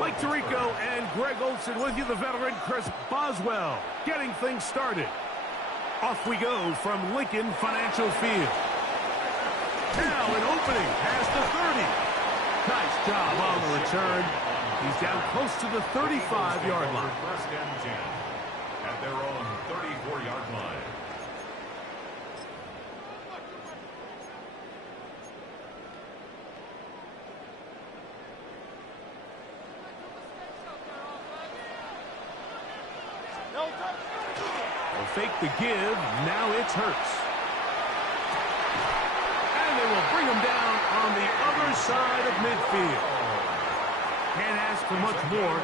Mike Tirico and Greg Olson with you, the veteran Chris Boswell, getting things started. Off we go from Lincoln Financial Field. Now an opening past the 30. Nice job on the return. He's down close to the 35-yard line. First and 10 at their own 34-yard line. They'll fake the give. Now it's Hurts. And they will bring him down on the other side of midfield. Can't ask for much more.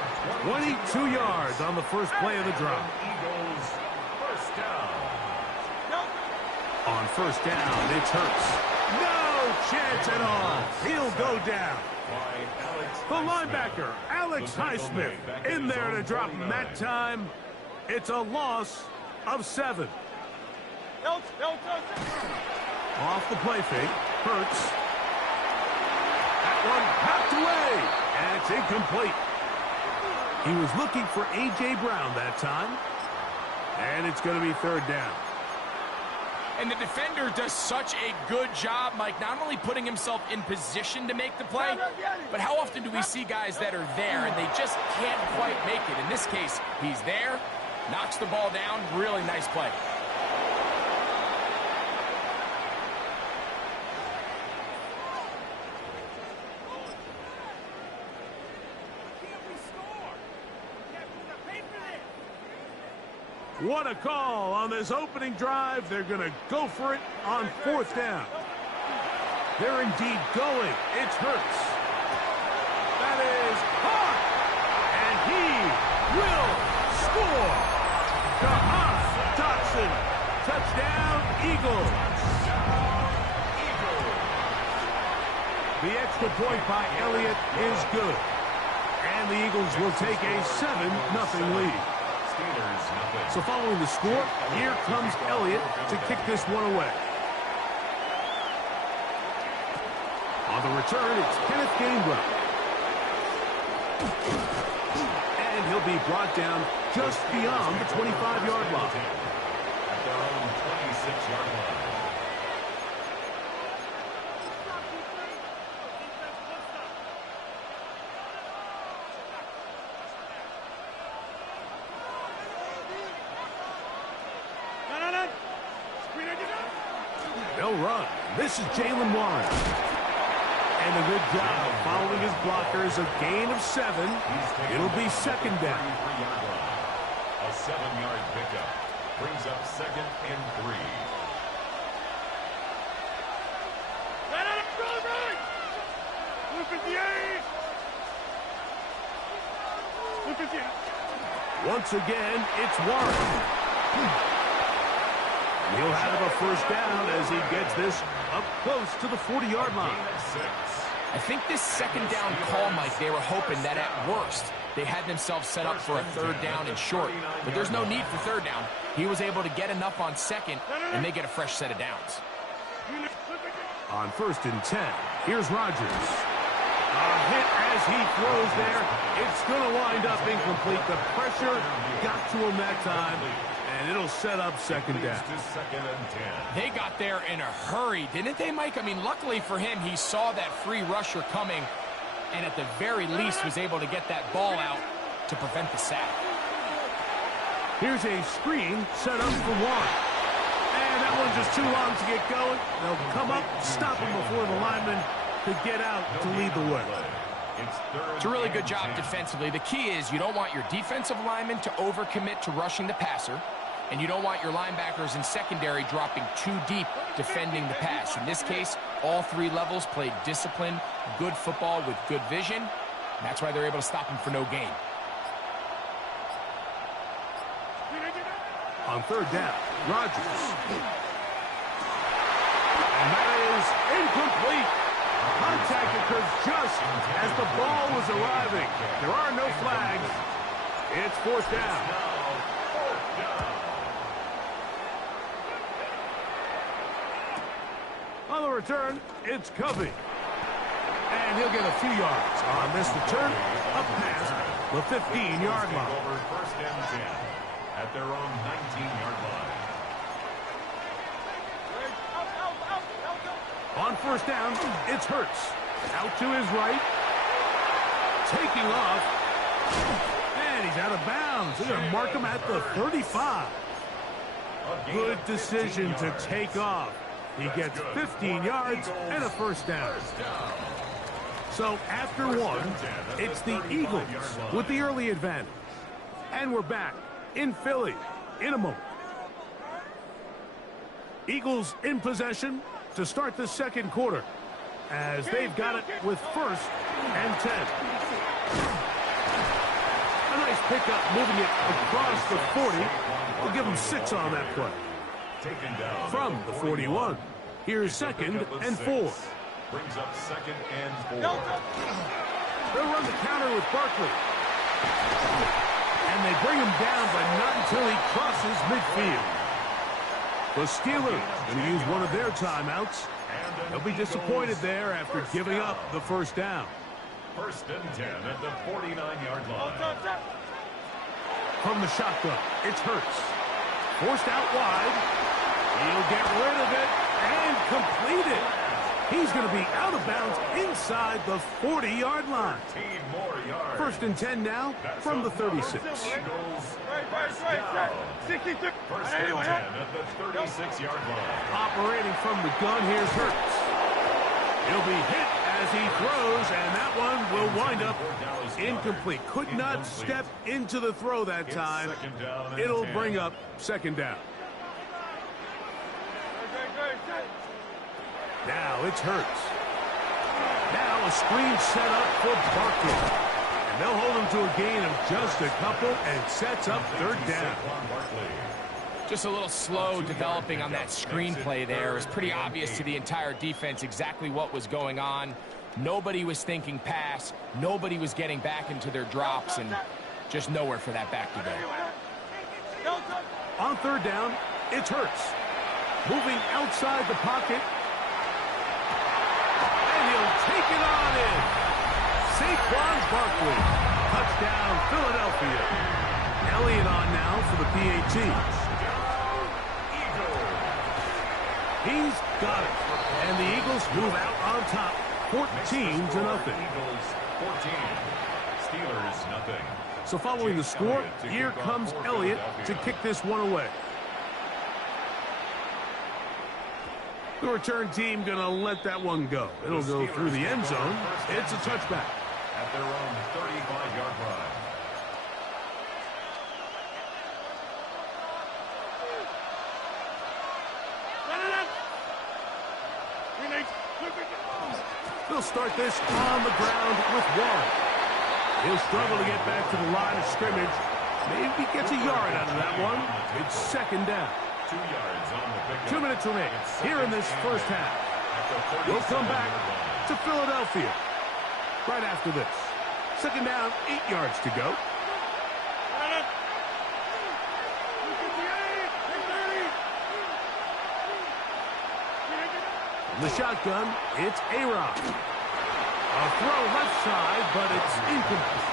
22 yards on the first play of the drive. Eagles first down. On first down, it's Hurts. No chance at all. He'll go down. The linebacker, Alex Highsmith, in there to drop him that time. It's a loss of 7. Off the play fake, Hurts. That one knocked away, and it's incomplete. He was looking for A.J. Brown that time, and it's going to be third down. And the defender does such a good job, Mike, not only putting himself in position to make the play, but how often do we see guys that are there and they just can't quite make it? In this case, he's there, knocks the ball down, really nice play. What a call on this opening drive. They're going to go for it on fourth down. They're indeed going. It's Hurts. That is caught. And he will score. Jahan Dotson. Touchdown, Eagles. The extra point by Elliott is good. And the Eagles will take a 7-0 lead. So following the score, here comes Elliott to kick this one away. On the return, it's Kenneth Gainwell. And he'll be brought down just beyond the 25-yard line. At their own 26-yard line. They'll run. This is Jalen Warren. And a good job following his blockers. A gain of 7. It'll be second down. A 7-yard pickup brings up second and 3. Once again, it's Warren. He'll have a first down as he gets this up close to the 40-yard line. I think this second down call, Mike, they were hoping that at worst they had themselves set up for a third down and short. But there's no need for third down. He was able to get enough on second, and they get a fresh set of downs. On first and 10, here's Rodgers. A hit as he throws there. It's going to wind up incomplete. The pressure got to him that time. And it'll set up second down. They got there in a hurry, didn't they, Mike? I mean, luckily for him, he saw that free rusher coming and at the very least was able to get that ball out to prevent the sack. Here's a screen set up for Warren. And that one's just too long to get going. They'll come up, stop him before the lineman could get out to lead the way. It's a really good job defensively. The key is you don't want your defensive linemen to overcommit to rushing the passer, and you don't want your linebackers in secondary dropping too deep defending the pass. In this case, all 3 levels played disciplined, good football with good vision. And that's why they're able to stop him for no gain. On third down, Rodgers. And that is incomplete. Contact occurs just as the ball was arriving. There are no flags. It's fourth down. On the return, it's Covey. And he'll get a few yards on this return up past the 15-yard line. Over first and 10 at their own 19-yard line. On first down, it's Hurts. Out to his right. Taking off. And he's out of bounds. They're going to mark him at the 35. Good decision to take off. He gets 15 yards and a first down. So after one, it's the Eagles with the early advantage. And we're back in Philly in a moment. Eagles in possession to start the second quarter as they've got it with first and 10. A nice pickup moving it across the 40. We'll give them 6 on that play. From the 41, here's second and 4. Brings up second and 4. They'll run the counter with Barkley. And they bring him down, but not until he crosses midfield. The Steelers going to use one of their timeouts. They'll be disappointed there after giving up the first down. First and 10 at the 49-yard line. From the shotgun, it's Hurts. Forced out wide. He'll get rid of it and complete it. He's going to be out of bounds inside the 40-yard line. First and 10 now from the 36. First and 10 at the 36-yard line. Operating from the gun, here's Hurts. He'll be hit as he throws, and that one will wind up incomplete. Could not step into the throw that time. It'll bring up second down. Now it's Hurts. Now a screen set up for Barkley. And they'll hold him to a gain of just a couple and sets up third down. Just a little slow developing on that screenplay there. It was pretty obvious to the entire defense exactly what was going on. Nobody was thinking pass. Nobody was getting back into their drops, and just nowhere for that back to go. On third down, it's Hurts. Moving outside the pocket. And he'll take it on in. Saquon Barkley. Touchdown, Philadelphia. Elliott on now for the PAT. He's got it. And the Eagles move out on top, 14-0. Eagles 14. Steelers nothing. So following the score, here comes Elliott to kick this one away. The return team going to let that one go. It'll go through the end zone. It's a touchback. At their own 35-yard line. They'll start this on the ground with Warren. He'll struggle to get back to the line of scrimmage. Maybe gets a yard out of that one. It's second down. 2 yards on the pickup. 2 minutes remain here in this first half. We'll come back to Philadelphia right after this. Second down, 8 yards to go. From the shotgun, it's A-Rod. A throw left side, but it's incomplete.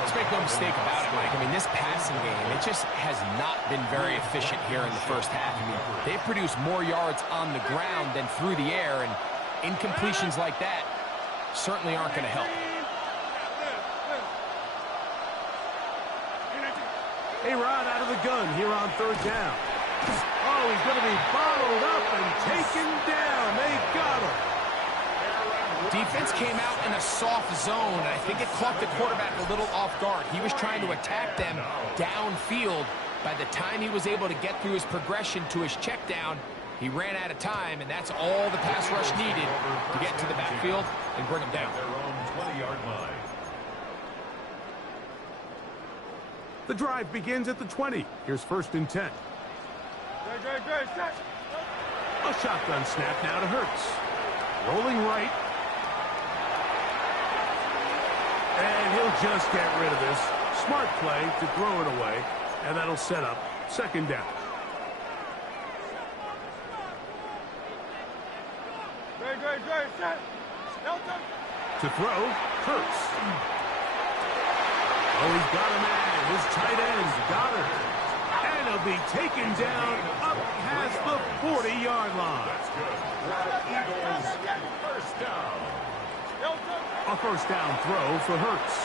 Let's make no mistake about it, Mike. I mean, this passing game, it just has not been very efficient here in the first half. I mean, they've produced more yards on the ground than through the air, and incompletions like that certainly aren't going to help. A-Rod out of the gun here on third down. Oh, he's going to be bottled up and taken down. They got him. Defense came out in a soft zone, and I think it caught the quarterback a little off guard. He was trying to attack them downfield. By the time he was able to get through his progression to his check down, he ran out of time, and that's all the pass rush needed to get to the backfield and bring him down. Their own 20-yard line. The drive begins at the 20. Here's first and 10. A shotgun snap now to Hurts. Rolling right. And he'll just get rid of this. Smart play to throw it away. And that'll set up second down. To throw, Hurts. Oh, he's got a man. His tight end, Goddard. And he'll be taken down up past the 40-yard line. That's good. Eagles, first down. A first down throw for Hurts.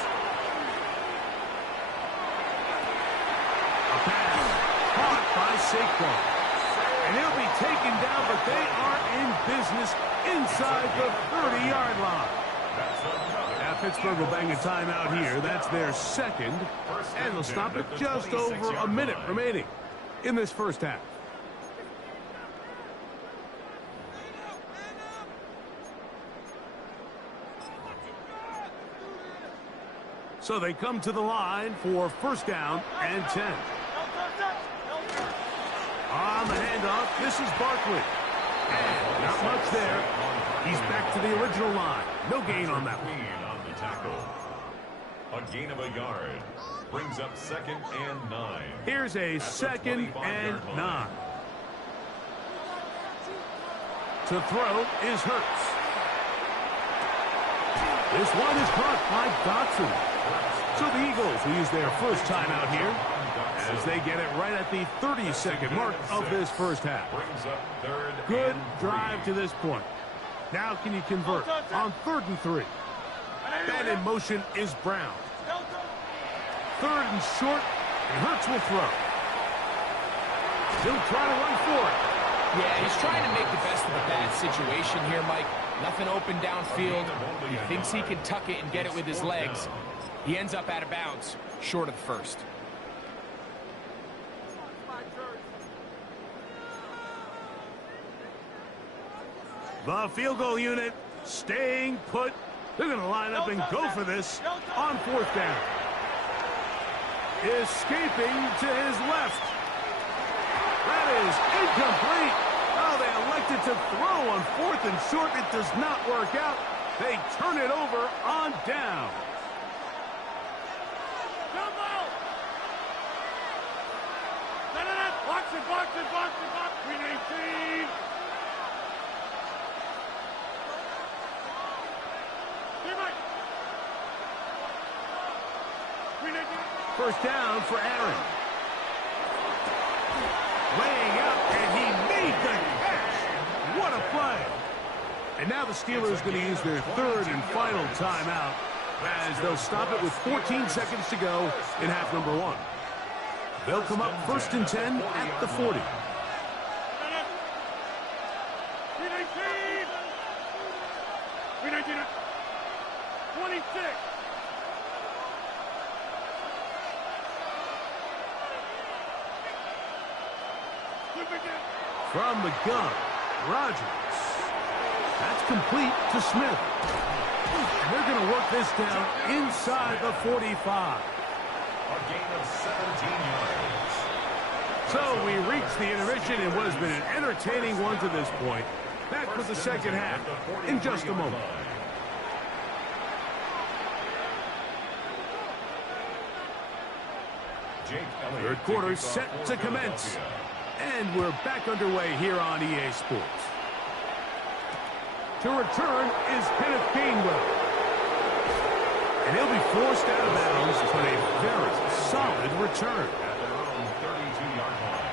A pass caught by Saquon. And he'll be taken down, but they are in business inside the 30-yard line. Now Pittsburgh will bang a timeout here. That's their second. And they'll stop it just over a minute remaining in this first half. So they come to the line for first down and 10. On the handoff, this is Barkley. And not much there. He's back to the original line. No gain on that one. On the tackle. A gain of a yard. Brings up second and 9. Here's a second and 9. To throw is Hurts. This one is caught by Dotson. So the Eagles will use their first timeout here as they get it right at the 30-second mark of this first half. Good drive to this point. Now can you convert on 3rd and 3? Man in motion is Brown. 3rd and short, and Hurts will throw. He'll try to run for it. Yeah, he's trying to make the best of a bad situation here, Mike. Nothing open downfield. He thinks he can tuck it and get it with his legs. He ends up out of bounds, short of the first. The field goal unit staying put. They're going to line up and go for this on 4th down. Escaping to his left. That is incomplete. Oh, they elected to throw on 4th and short. It does not work out. They turn it over on down. Box it. Green 18. First down for Aaron. Laying out, and he made the catch. What a play. And now the Steelers going to use their 3rd and final timeout as they'll stop it with 14 seconds to go in half number 1. They'll come up 1st and 10 at the 40. Green 18. 26. From the gun, Rodgers. That's complete to Smith. And they're going to work this down inside the 45. A gain of 17 yards. So we reach the intermission in what has been an entertaining one to this point. Back with the second half in just a moment. Third quarter set to commence. And we're back underway here on EA Sports. To return is Kenneth Gainwell. And he'll be forced out of bounds, but a very solid return. At their own 32-yard line.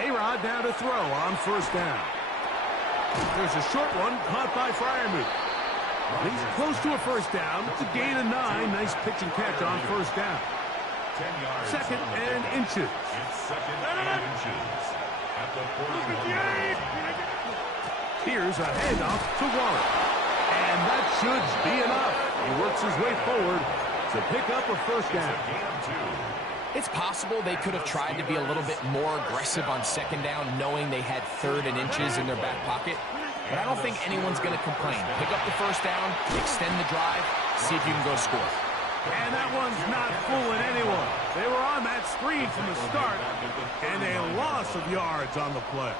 A-Rod now to throw on first down. There's a short one caught by Freiermuth. He's close to a first down. It's a gain of 9. Nice pitch and catch on first down. 10 yards. Second and inches. It's second and inches. At the 41. Here's a handoff to Warren. And that should be enough. He works his way forward to pick up a first down. Gain of 2. It's possible they could have tried to be a little bit more aggressive on second down, knowing they had 3rd and inches in their back pocket. But I don't think anyone's going to complain. Pick up the first down, extend the drive, see if you can go score. And that one's not fooling anyone. They were on that screen from the start, and a loss of yards on the play.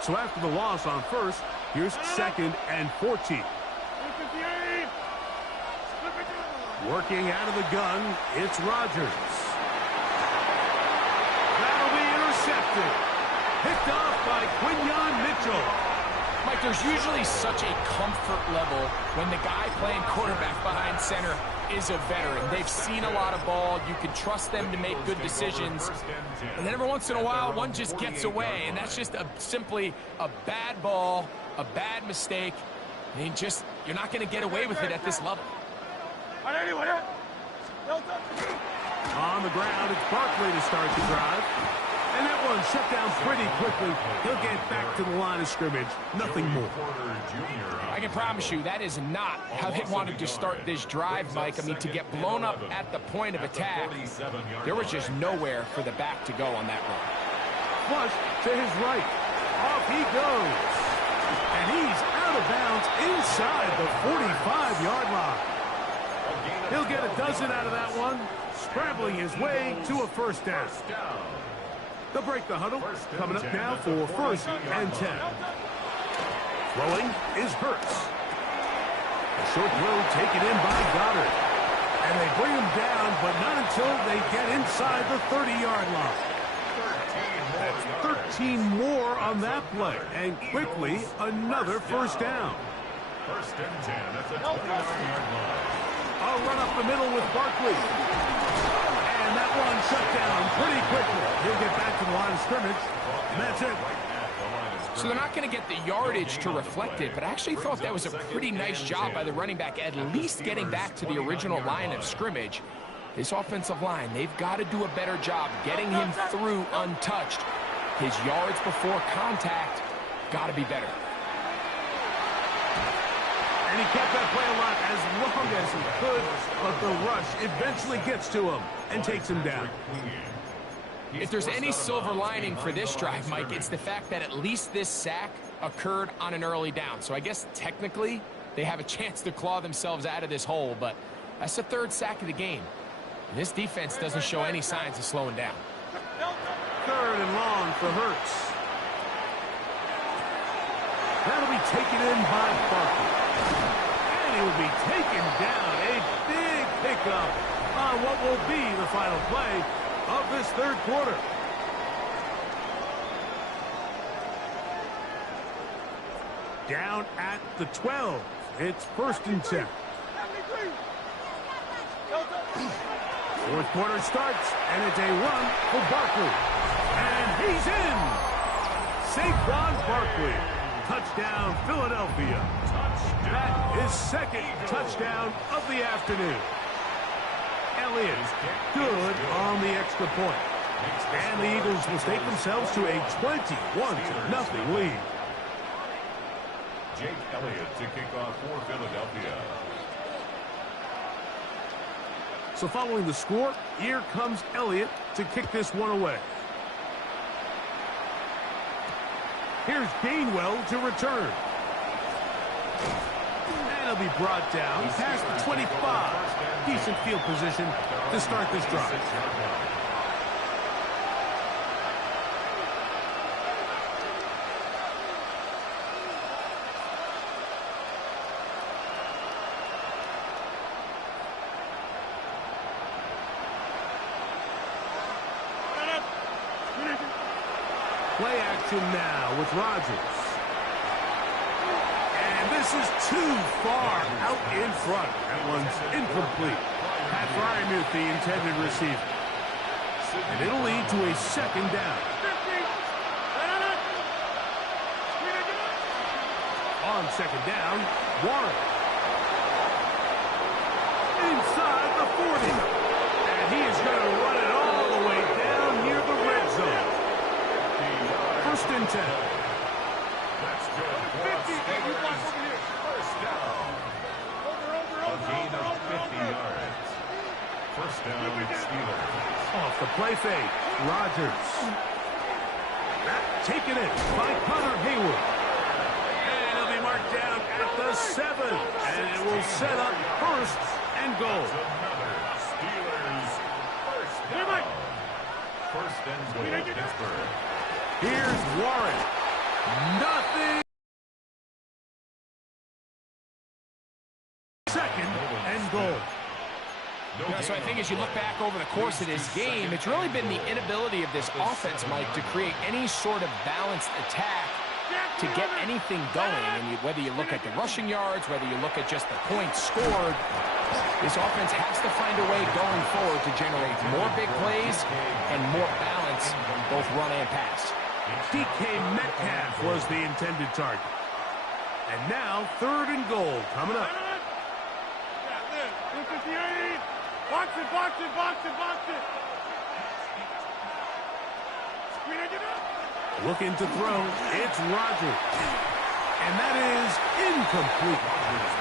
So after the loss on first, here's 2nd and 14. Working out of the gun, it's Rodgers. That'll be intercepted. Picked off by Quinyon Mitchell. Mike, there's usually such a comfort level when the guy playing quarterback behind center is a veteran. They've seen a lot of ball. You can trust them to make good decisions. And then every once in a while, one just gets away, and that's just simply a bad ball, a bad mistake. I mean, you're not going to get away with it at this level. On the ground, it's Barkley to start the drive. And that one shut down pretty quickly. He'll get back to the line of scrimmage. Nothing more. I can promise you that is not how they wanted to start this drive, Mike. I mean, to get blown up at the point of attack, there was just nowhere for the back to go on that run. Flush to his right. Off he goes. And he's out of bounds inside the 45-yard line. He'll get a dozen out of that one, scrambling his way to a first down. They'll break the huddle. Coming up now for 1st and 10. Throwing is Hurts. A short throw taken in by Goddard. And they bring him down, but not until they get inside the 30-yard line. That's 13 more on that play. And quickly, another first down. 1st and 10. That's a 29-yard line. I'll run up the middle with Barkley. And that one shut down pretty quickly. He'll get back to the line of scrimmage. And that's it. So they're not going to get the yardage to reflect it, but I actually thought that was a pretty nice job by the running back, at least getting back to the original line of scrimmage. This offensive line, they've got to do a better job getting him through untouched. His yards before contact got to be better. And he kept that play alive as long as he could, but the rush eventually gets to him and takes him down. If there's any silver lining for this drive, Mike, it's the fact that at least this sack occurred on an early down. So I guess technically they have a chance to claw themselves out of this hole, but that's the 3rd sack of the game. And this defense doesn't show any signs of slowing down. 3rd and long for Hurts. That'll be taken in by Barkley. And he will be taken down. A big pickup on what will be the final play of this 3rd quarter. Down at the 12. It's 1st and 10. 4th quarter starts, and it's a run for Barkley. And he's in. Saquon Barkley. Touchdown, Philadelphia. That is 2nd touchdown of the afternoon. Elliott, good on the extra point. And the Eagles will take themselves to a 21-0 lead. Jake Elliott to kick off for Philadelphia. So following the score, here comes Elliott to kick this one away. Here's Gainwell to return. And he'll be brought down past the 25. Decent field position to start this drive. Play action now with Rodgers. And this is too far out in front. That one's incomplete. Pat Fryermuth, the intended receiver. And it'll lead to a 2nd down. On 2nd down, Warren. Inside the 40. And he is going to run it all the way down near the red zone. 1st and 10. That's good. 1st down. A gain of 50 yards. 1st down, Steelers. Off the play fake, Rodgers. That taken in by Connor Hayward. And he'll be marked down at the 7. And it will set up 1st and goal. Another Steelers 1st First and goal, Pittsburgh. Here's Warren. Nothing. Second and goal. Yeah, so I think as you look back over the course of this game, it's really been the inability of this offense, Mike, to create any sort of balanced attack to get anything going. And whether you look at the rushing yards, whether you look at just the points scored, this offense has to find a way going forward to generate more big plays and more balance, both run and pass. DK Metcalf was the intended target. And now, third and goal coming up. Box it, box it, box it, box it. Looking to throw, it's Rodgers. And that is incomplete.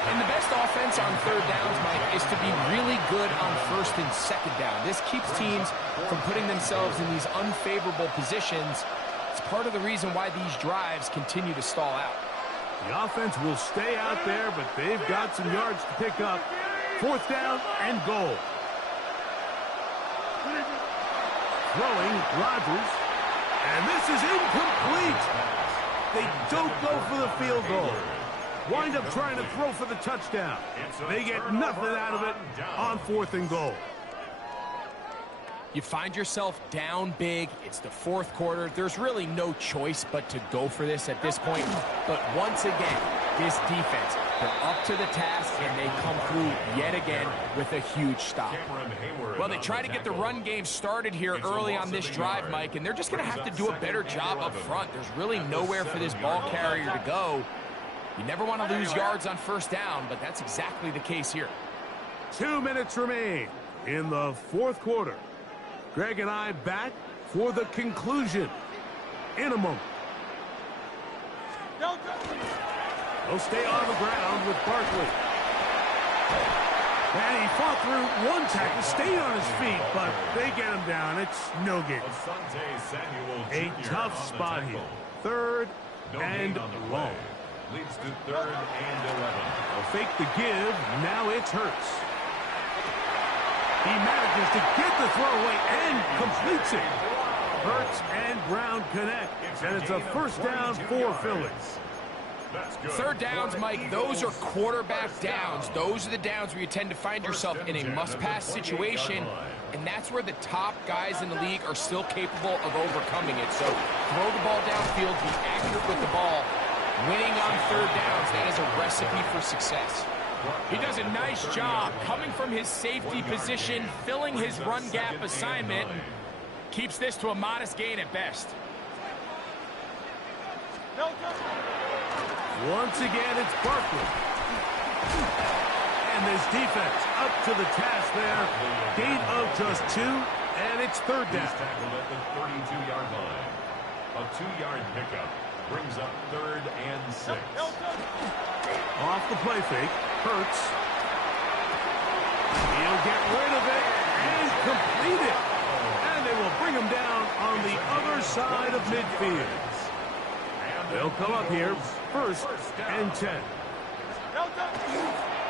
And the best offense on third downs, Mike, is to be really good on first and second down. This keeps teams from putting themselves in these unfavorable positions. It's part of the reason why these drives continue to stall out. The offense will stay out there, but they've got some yards to pick up. Fourth down and goal. Throwing, Rodgers. And this is incomplete. They don't go for the field goal. Wind up trying to throw for the touchdown. They get nothing out of it on fourth and goal. You find yourself down big. It's the fourth quarter. There's really no choice but to go for this at this point. But once again, this defense, they're up to the task, and they come through yet again with a huge stop. Well, they try to get the run game started here early on this drive, Mike, and they're just going to have to do a better job up front. There's really nowhere for this ball carrier to go. You never want to lose yards on first down, but that's exactly the case here. 2 minutes remain in the fourth quarter. Greg and I back for the conclusion in a moment. He'll stay on the ground with Barkley. And he fought through one tackle, stayed on his feet, but they get him down. It's no good. A tough spot here. Third and long. Leads to third and 11. They'll fake the give. Now it's Hurts. He manages to get the throw away and completes it. Hurts and Brown connect. And it's a first down for Philly. Third downs, Mike, those are quarterback downs. Those are the downs where you tend to find yourself in a must-pass situation, and that's where the top guys in the league are still capable of overcoming it. So throw the ball downfield, be accurate with the ball. Winning on third downs, that is a recipe for success. He does a nice job coming from his safety position, filling his run gap assignment. Keeps this to a modest gain at best. Once again, it's Barkley. And this defense up to the task there. Gain of just 2, and it's third down. He's tackled at the 32-yard line. A 2-yard pickup brings up third and 6. Off the play fake, Hurts. He'll get rid of it and complete it. And they will bring him down on the other side of midfield. They'll come up here, first and 10.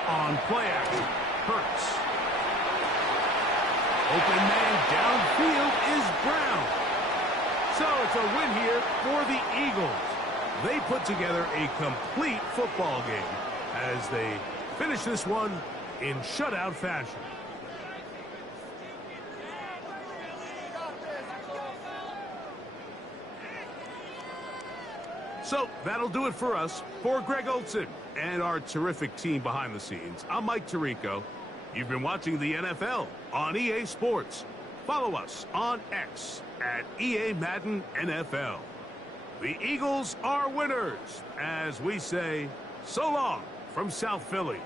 On play action, Hurts. Open man downfield is Brown. So it's a win here for the Eagles. They put together a complete football game as they finish this one in shutout fashion. So that'll do it for us. For Greg Olson and our terrific team behind the scenes, I'm Mike Tirico. You've been watching the NFL on EA Sports. Follow us on X at EA Madden NFL. The Eagles are winners, as we say, so long from South Philly.